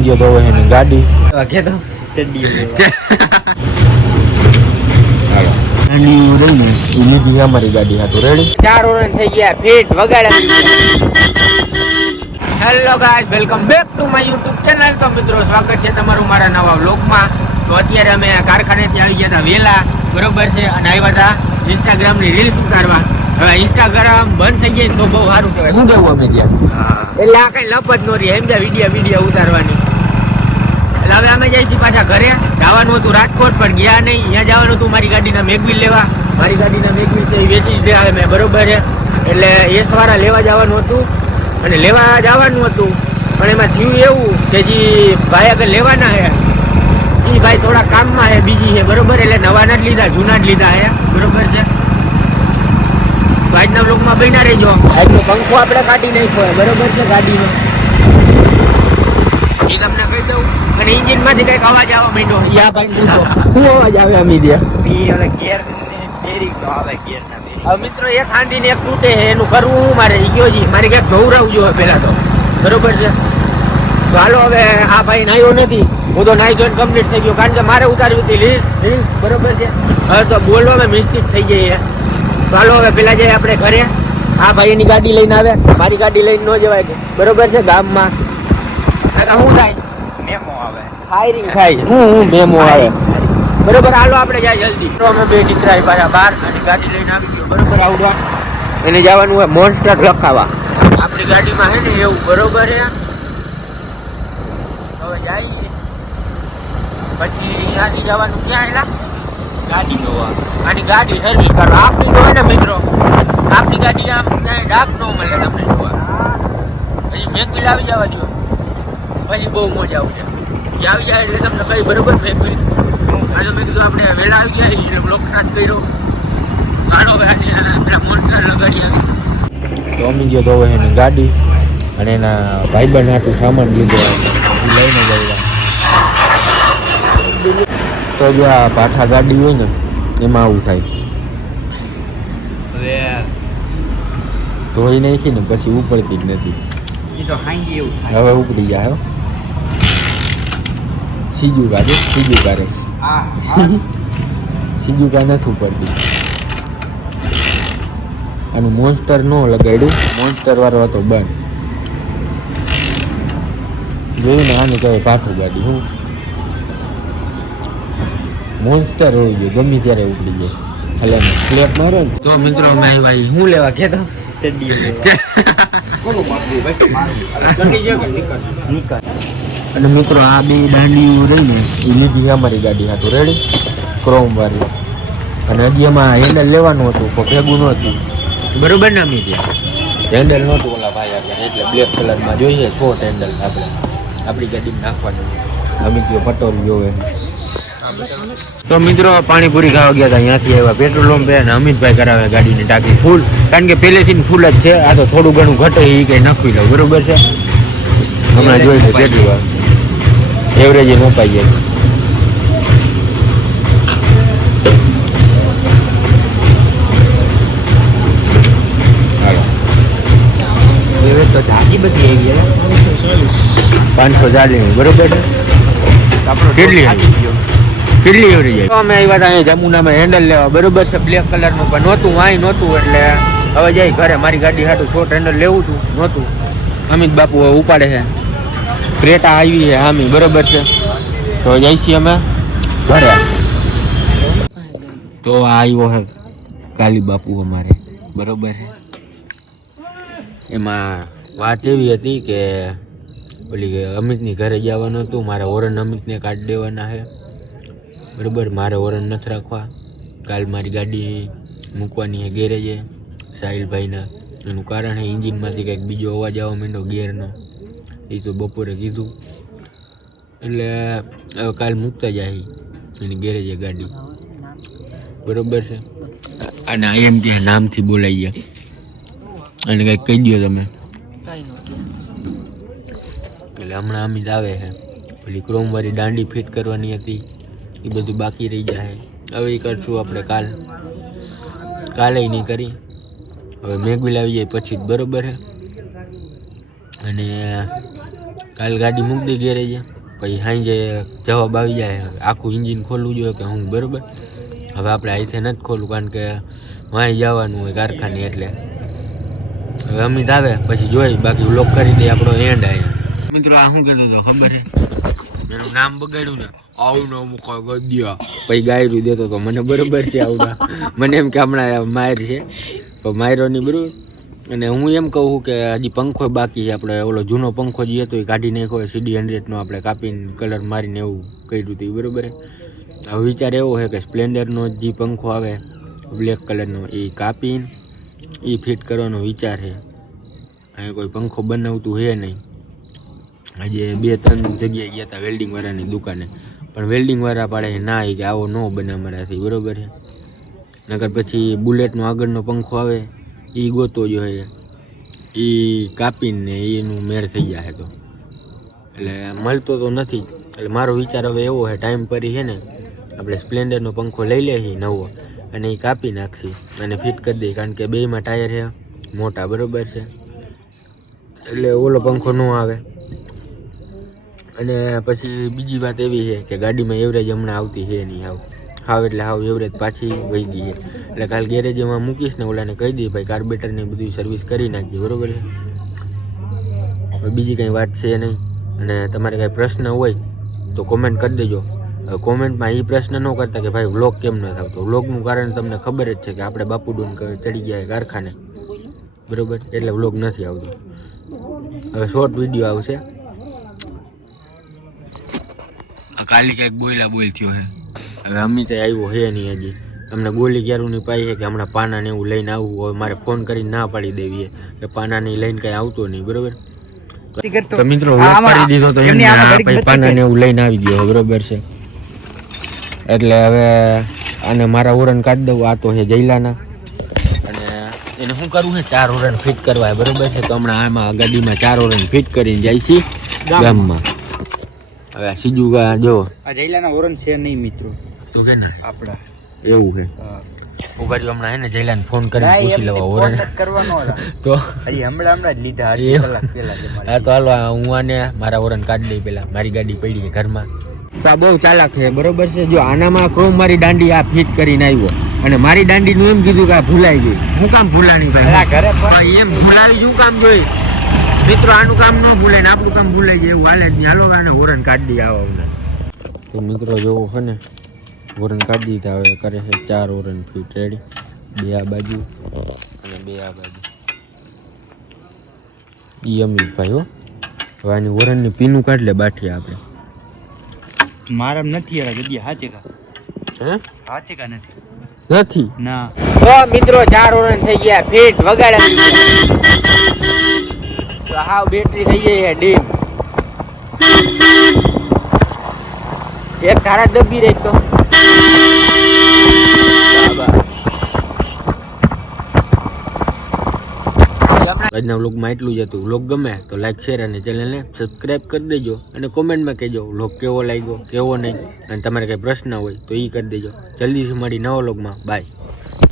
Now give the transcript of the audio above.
जो तो है ने गाड़ी के तो चड्डी गाड़ी उड़ी ने इली भी हमारी गाड़ी है तो रेडी 4 ઓરન થઈ ગયા ફીટ વગાડ્યા hello guys welcome back to my YouTube channel તો મિત્રો સ્વાગત છે તમારું મારા નવા વ્લોગમાં તો અત્યારે અમે કારખાનેથી આવી ગયા હતા વેલા બરોબર છે અને આવ્યા હતા ઇન્સ્ટાગ્રામની રીલ્સ ઉતારવા હવે ઇન્સ્ટાગ્રામ બંધ થઈ જાય તો બહુ સારું કહેવાય હું કેવું અમે ગયા એટલે આ કઈ લપત નો રહી સમજ્યા વિડીયો ઉતારવાની એટલે હવે અમે જઈએ છીએ પાછા ઘરે જવાનું હતું રાજકોટ પણ ગયા નહીં અહીંયા જવાનું હતું મારી ગાડીના મેગવીલ લેવા મારી ગાડીના મેગવીલ છે એ વેચી દીધે આવે મેં બરોબર છે એટલે એ સવારે લેવા જવાનું હતું અને લેવા જવાનું હતું પણ એમાં થયું એવું કે જે ભાઈ આગળ લેવાના છે એ ભાઈ થોડા કામમાં છે બીજી છે બરોબર એટલે નવા જ લીધા જૂના જ લીધા છે બરોબર છે આજના બ્લોગમાં બન્યા રહેજો આજનો પંખો આપણે કાઢી નાખ્યો બરોબર છે ગાડીનો એ તમને કહી દઉં અને એન્જિન માંથી કઈક અવાજ આવવા માંડ્યો યા ભાઈ પૂછો શું અવાજ આવે અમી દે ગેર બેરી તો આવે ગેર ના હવે મિત્રો એક હાંડી ને એક તૂટે એનું કરવું હું મારે ગયો જી મારે ક્યાંક ધોવરાવું જોઈએ પેલા તો બરોબર છે તો હાલો હવે આ ભાઈ નાયો નથી હું તો નાઈ જોઈને કમ્પ્લીટ થઈ ગયો કારણ કે મારે ઉતારવી હતી રીલ્સ બરોબર છે હવે તો બોલવામાં મિસ્ટેક થઈ જઈએ તો હાલો હવે પેલા જઈએ આપણે ઘરે આ ભાઈ એની ગાડી લઈને આવે મારી ગાડી લઈને ન જવાય બરોબર છે ગામમાં શું થાય મેમો આવે ફાયરિંગ થાય હું મેમો આવે બરોબર હાલો આપણે જાય જલ્દી તો અમે બે નીકળ્યા પાછા બહાર અને ગાડી લઈને આવી ગયો બરોબર આવડવા એને જવાનું હોય મોન્સ્ટર લખાવા આપણી ગાડીમાં હે ને એવું બરોબર છે હવે જઈએ પછી અહીંયાથી જવાનું ક્યાં એલા ગાડી જોવા આની ગાડી સર્વિસ કરવા આપણી તો ને મિત્રો આપણી ગાડી આમ ક્યાંય ડાક ન મળે તમને જોવા પછી મેકવિલ આવી જવા દો પછી બહુ મજા આવશે આવી જાય એટલે તમને કઈ બરોબર મેકવિલ આજે મેં કીધું આપણે વહેલા આવી ગયા એટલે બ્લોક સ્ટાર્ટ કર્યો ગાડો પેલા મોન્સ્ટર લગાડી આવી તો અમી ગયો તો હોય ને ગાડી અને એના ભાઈબંધ હાટું સામાન લીધો લઈને ગયેલા તો જો આ પાઠા ગાડી હોય ને એમાં આવું થાય હવે ધોઈ નાખી ને પછી ઉપડતી જ નથી એ તો હાંગી એવું થાય હવે ઉપડી જાય સીજું કાઢે સીજું કાઢે સીજું કા નથી ઉપડતી અને મોન્સ્ટર નો લગાડ્યું મોન્સ્ટર વાળો હતો બંધ જોયું ને આને કહેવાય પાઠું ગાડી હું મોન્સ્ટર હોઈ ગયો ગમે ત્યારે ઉપડી જાય ખાલી આને સ્લેપ મારો ને તો મિત્રો અમે ભાઈ હું લેવા કે તો ચડ્ડી અને મિત્રો આ બે દાંડીઓ રહી ને એ લીધી અમારી ગાડી હતું રેડી ક્રોમ વાળી અને હજી એમાં હેન્ડલ લેવાનું હતું પણ ભેગું નહોતું બરોબર ને અમી ત્યાં હેન્ડલ નહોતું ઓલા ભાઈ આપણે એટલે બ્લેક કલરમાં જોઈએ શોર્ટ હેન્ડલ આપણે આપણી ગાડીમાં નાખવાનું અમી ગયો પટોલ જોવે તો મિત્રો પાણીપુરી ખાવા ગયા હતા અહીંયાથી આવ્યા પેટ્રોલ પંપે અને અમિતભાઈ કરાવે ગાડીની ટાંકી ફૂલ કારણ કે પહેલેથી ફૂલ જ છે આ તો થોડું ઘણું ઘટે એ કંઈ નાખવી લઉં બરોબર છે હમણાં જોઈશું કેટલી વાર એવરેજ ન પાઈ જાય હાલો એવરેજ તો જાજી બધી આવી ગયા 540 બરોબર છે કેટલી કેટલી એવરેજ જાય અમે આવ્યા હતા અહીંયા જમુનામાં હેન્ડલ લેવા બરોબર છે બ્લેક કલરનું પણ નહોતું વાંઈ નહોતું એટલે હવે જઈ ઘરે મારી ગાડી હાટું શોર્ટ હેન્ડલ લેવું હતું નહોતું અમિત બાપુ હવે ઉપાડે છે ક્રેટા આવી છે આમી બરોબર છે તો જઈ છીએ અમે ઘરે તો આ આવ્યો છે કાલી બાપુ અમારે બરોબર છે એમાં વાત એવી હતી કે ઓલી અમિતની ઘરે જવાનું હતું મારે ઓરન અમિતને કાઢી દેવાના છે બરોબર મારે ઓરન નથી રાખવા કાલ મારી ગાડી મૂકવાની છે ગેરેજે સાહિલભાઈના એનું કારણ છે એન્જિનમાંથી કંઈક બીજો અવાજ આવવા માંડ્યો ગેરનો એ તો બપોરે કીધું એટલે હવે કાલ મૂકતા જાય એની ગેરેજે ગાડી બરોબર છે અને એમ કે નામથી બોલાઈ ગયા અને કંઈક કહી દો તમે એટલે હમણાં અમિત આવે છે પેલી ક્રોમવાળી દાંડી ફિટ કરવાની હતી એ બધું બાકી રહી જાય હવે એ કરશું આપણે કાલે નહીં કરી હવે મેઘવિલ આવી જાય પછી જ બરોબર છે અને કાલ ગાડી મૂકી દઈ ગેરેજ, પછી સાંજે જવાબ આવી જાય આખું ઇન્જિન ખોલવું જોઈએ કે હું, બરાબર. હવે આપણે અહીંથી નથી ખોલવું કારણ કે વાંઈ જવાનું હોય કારખાને, એટલે હવે અમિત આવે પછી જોઈ, બાકી વ્લોગ કરી દે આપણો એન્ડ આવ્યો. મિત્રો આ શું કહેતો હતો ખબર છે, એનું નામ બગાડ્યું ને, આવું ન મૂકો ગદ્યા, પછી ગાયરું દેતો હતો મને, બરોબર છે આવતા. મને એમ કે હમણાં માર છે, તો માર્યો નહીં, બરોબર. અને હું એમ કહું કે હજી પંખો બાકી છે, આપણે ઓલો જૂનો પંખો જે હતો એ કાઢી નાખ્યો, CD100નો આપણે કાપીને કલર મારીને એવું કર્યું હતું, બરોબર. હવે વિચાર એવો છે કે સ્પ્લેન્ડરનો જે પંખો આવે બ્લેક કલરનો એ કાપીને એ ફિટ કરવાનો વિચાર છે. અહીં કોઈ પંખો બનાવતું છે નહીં. આજે 2-3 જગ્યાએ ગયા હતા વેલ્ડિંગવાળાની દુકાને, પણ વેલ્ડિંગવાળા પાડે ના કે આવો ન બને અમારાથી, બરોબર છે. નકર પછી બુલેટનો આગળનો પંખો આવે એ ગોતો જોઈએ, એ કાપીને એનું મેળ થઈ જાય. તો એટલે મળતો તો નથી, એટલે મારો વિચાર હવે એવો છે ટાઈમ પરી છે ને આપણે સ્પ્લેન્ડરનો પંખો લઈ લઈએ નવો, અને એ કાપી નાખશી અને ફિટ કરી દઈએ, કારણ કે બેયમાં ટાયર છે મોટા, બરોબર છે. એટલે ઓલો પંખો ન આવે. અને પછી બીજી વાત એવી છે કે ગાડીમાં એવરેજ હમણાં આવતી છે નહીં, હાવ એટલે હાવ એવરેજ પાછી વહી ગઈ છે. એટલે કાલ ગેરેજમાં મૂકીશ ને ઓલાને કહી દઈએ ભાઈ કાર્બેટરની બધી સર્વિસ કરી નાખીએ, બરોબર છે. બીજી કંઈ વાત છે નહીં. અને તમારે કાંઈ પ્રશ્ન હોય તો કોમેન્ટ કરી દેજો. કોમેન્ટમાં એ પ્રશ્ન ન કરતા કે ભાઈ વ્લોગ કેમ ન થતો. વ્લોગનું કારણ તમને ખબર જ છે કે આપણે બાપુડોન ચડી ગયા કારખાને, બરોબર, એટલે વ્લોગ નથી આવતો. હવે શોર્ટ વિડીયો આવશે. કાલે કંઈક બોલ થયો છે, હવે અમિત આવ્યો હે નહીં હજી. તમને ગોલી ક્યારુંની પાઈ છે કે હમણાં પાનાને એવું લઈને આવવું, હવે મારે ફોન કરીને ના પાડી દેવી કે પાનાને લઈને કંઈ આવતો નહીં, બરોબર. તો મિત્રો વ્લોગ કરી દીધો તો એમને પાનાને એવું લઈને આવી ગયો, બરોબર છે. એટલે હવે આને મારા ઓરન કાઢી દઉં. આ તો છે જયલાના, અને એને શું કરવું છે 4 ઓરન ફિટ કરવા, બરોબર છે. તો હમણાં આમાં ગાડીમાં 4 ઓરન ફિટ કરીને જાય છે ગામમાં. હવે સીજું જો આ જયલાના ઓરન છે નહીં મિત્રો, તું કે ને આપડા એવું છે. ઉગાડી હમણાં હે ને જયલાને ફોન કરીને પૂછી લેવા ઓરન કરવાનો તો હમણાં જ લીધા 8 કલાક પહેલા. હા તો હાલો હું આને મારા ઓરન કાઢી લઈ. પેલા મારી ગાડી પડી છે ઘરમાં. તો આ બહુ ચાલાક છે, બરોબર છે. જો આનામાં ક્રોમ મારી દાંડી આ ફિટ કરીને આવ્યો, અને મારી દાંડીનું એમ કીધું કે આ ભૂલાઈ ગઈ. હું કામ ભૂલાણી ભાઈ ઘરે એમ ભૂલાવી શું કામ જોઈ મિત્રો, આનું કામ ન ભૂલાય ને આપણું કામ ભૂલાઈ જાય એવું હાલે જ નહીં. હાલો આને ઓરન કાઢી દઈએ આવા. તો મિત્રો જોવો છે ને ઓરન કાઢી દીધા. હવે કરે છે 4 ઓરન ફિટ રેડી, 2 આ બાજુ અને 2 આ બાજુ. ઈ અમિતભાઈ હો. હવે આની ઓરનની પીનું કાઢ લે બાઠી આપણે. મારા નથી યાર જગ્યા હાચે કા, હે હાચે કા નથી ના. તો મિત્રો 4 ઓરન થઈ ગયા ફિટ, વગાડ્યા. તો હાવ બેટરી થઈ ગઈ છે ડીમ. એક ધારા દબી રહી તો આજના વ્લોગમાં એટલું જ હતું. વ્લોગ ગમે તો લાઈક શેર અને ચેનલને સબસ્ક્રાઈબ કરી દેજો, અને કોમેન્ટમાં કહેજો વ્લોગ કેવો લાગ્યો કેવો નહીં, અને તમારે કંઈ પ્રશ્ન હોય તો એ કરી દેજો. જલ્દીથી મળી નવા વ્લોગમાં. બાય.